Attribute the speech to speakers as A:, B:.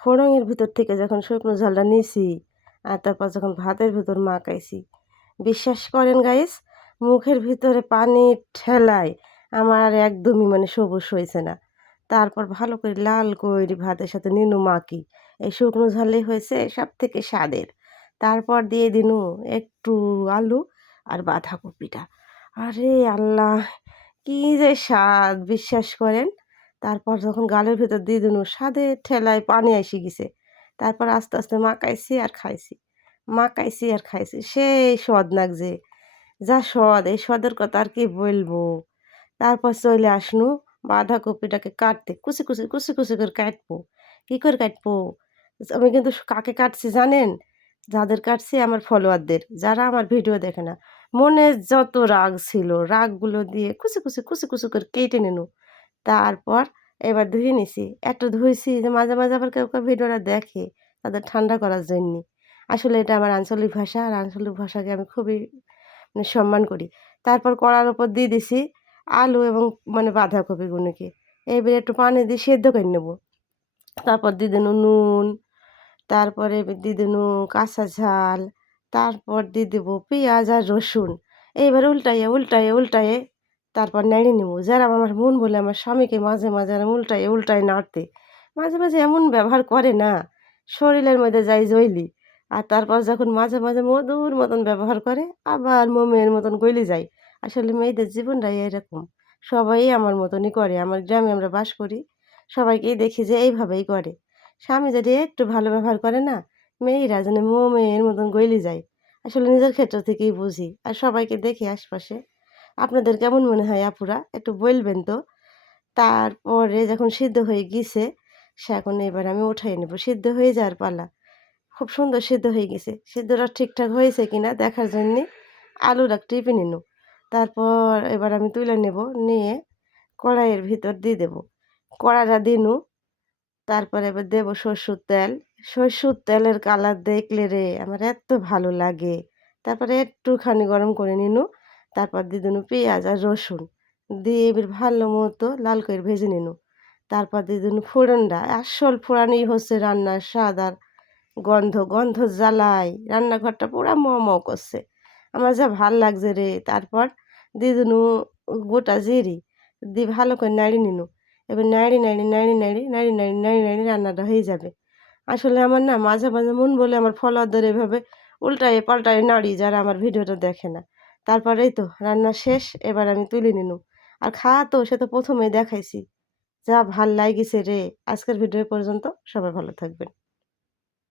A: ফোড়নের ভিতর থেকে যখন শুকনো ঝালটা নিছি আর তারপর যখন ভাতের ভিতর মাখাইছি। বিশ্বাস করেন গাইস মুখের ভিতরে পানি ঠেলায় আমার আর একদমই মানে সবুজ হয়েছে না। তারপর ভালো করে লাল করে ভাতের সাথে নিনু মাখি। এই শুকনো ঝালে হয়েছে সব থেকে স্বাদের। তারপর দিয়ে দিনু একটু আলু আর বাঁধাকপিটা। আরে আল্লাহ, কী যে স্বাদ, বিশ্বাস করেন? তারপর যখন গালের ভেতর দিয়ে দিনু স্বাদের ঠেলায় পানি এসে গেছে। তারপর আস্তে আস্তে মাখাইছি আর খাইছি মাখাইছি আর খাইছি। সেই স্বাদ লাগছে যা স্বাদ এই স্বাদের কথা আর কি বলব? তারপর চলে আসনু, বাঁধাকপিটাকে কাটতে, কুচি কুচি কুচি কুচি করে কাটবো। কী করে কাটবো? আমি কিন্তু কাকে কাটছি জানেন? যাদের কাটছি আমার ফলোয়ারদের, যারা আমার ভিডিও দেখে না। মনে যত রাগ ছিল, রাগগুলো দিয়ে কুচি কুচি কুচি কুচি করে কেটে নিনু। তারপর এবার ধুয়ে নিছি। একটু ধুয়েছি যে মাঝে মাঝে আবার কেউ কেউ ভিডিওটা দেখে তাদের ঠান্ডা করার জন্যে। আসলে এটা আমার আঞ্চলিক ভাষা আর আঞ্চলিক ভাষাকে আমি খুবই মানে সম্মান করি। তারপর কড়ার ওপর দিয়ে দিছি আলু এবং মানে বাঁধাকপিগুলোকে। এবার একটু পানি দিয়ে সেদ্ধ করে নেব। তারপর দিয়ে দিন নুন, তারপরে দিয়ে দিন কাঁচা ঝাল, তারপর দিয়ে দেবো পেঁয়াজ আর রসুন। এইবার উল্টাইয়ে উল্টাইয়ে উল্টাইয়ে তারপর নেড়ে নেব। যারা আমার মন বলে আমার স্বামীকে মাঝে মাঝে আর উল্টাইয়ে উল্টায় নাড়তে, মাঝে মাঝে এমন ব্যবহার করে না, শরীরের মধ্যে যাই জইলি আর তারপর যখন মাঝে মাঝে মধুর মতন ব্যবহার করে, আবার মোমের মতন গলি যায় আসলে মেয়েদের জীবনটাই এরকম। সবাই আমার মতনই করে, আমার গ্রামে আমরা বাস করি, সবাইকেই দেখি যে এইভাবেই করে। স্বামী যদি একটু ভালো ব্যবহার করে না, মেয়েরা যেন মোমের মতন গলি যায়। আসলে নিজের ক্ষেত্র থেকেই বুঝি। আর সবাইকে দেখি আশপাশে। আপনাদের কেমন মনে হয় আপুরা? একটু বলবেন তো। তারপরে যখন সিদ্ধ হয়ে গিয়েছে, সে এখন এবার আমি উঠাই নেব। সিদ্ধ হয়ে যাওয়ার পালা। খুব সুন্দর সিদ্ধ হয়ে গেছে। সিদ্ধটা ঠিকঠাক হয়েছে কিনা দেখার জন্যে আলুটা টিপে নিন তারপর এবার আমি তুলে নেব, নিয়ে কড়াইয়ের ভিতর দিয়ে দেব। কড়াইটা দিনু। তারপরে এবার দেবো সরষের তেল। সরষের তেলের কালার দেখলে রে, আমার এত ভালো লাগে। তারপরে একটুখানি গরম করে নিনু। তারপর দিয়ে দিনু পেঁয়াজ আর রসুন। দিয়ে এবার ভালো মতো লাল করে ভেজে নিনু তারপর দিয়ে দিনু ফোড়নটা। আসল ফোড়নই হচ্ছে রান্নার স্বাদ আর গন্ধ গন্ধ জ্বালাই। রান্নাঘরটা পুরো ম ম করছে। আমার যা ভালো লাগছে রে। তারপর দিয়ে গোটা জিরি। দিয়ে ভালো করে নাড়ি নিনু এবার নাড়ি নাড়ি নাড়ি নাড়ি নাড়ি নাড়ি নাড়ি নাড়ি রান্নাটা হয়ে যাবে। আসলে আমার না মাঝে মাঝে মন বলে আমার ফলোয়ারদের এভাবে উল্টায়ে পাল্টায়ে নাড়ি যারা আমার ভিডিওটা দেখে না। তারপরেই তো রান্না শেষ, এবার আমি তুলে নিলাম আর খাওয়া তো, সে তো প্রথমে দেখাইছি। যা ভালো লাগিছে রে। আজকের ভিডিও পর্যন্ত সবাই ভালো থাকবেন।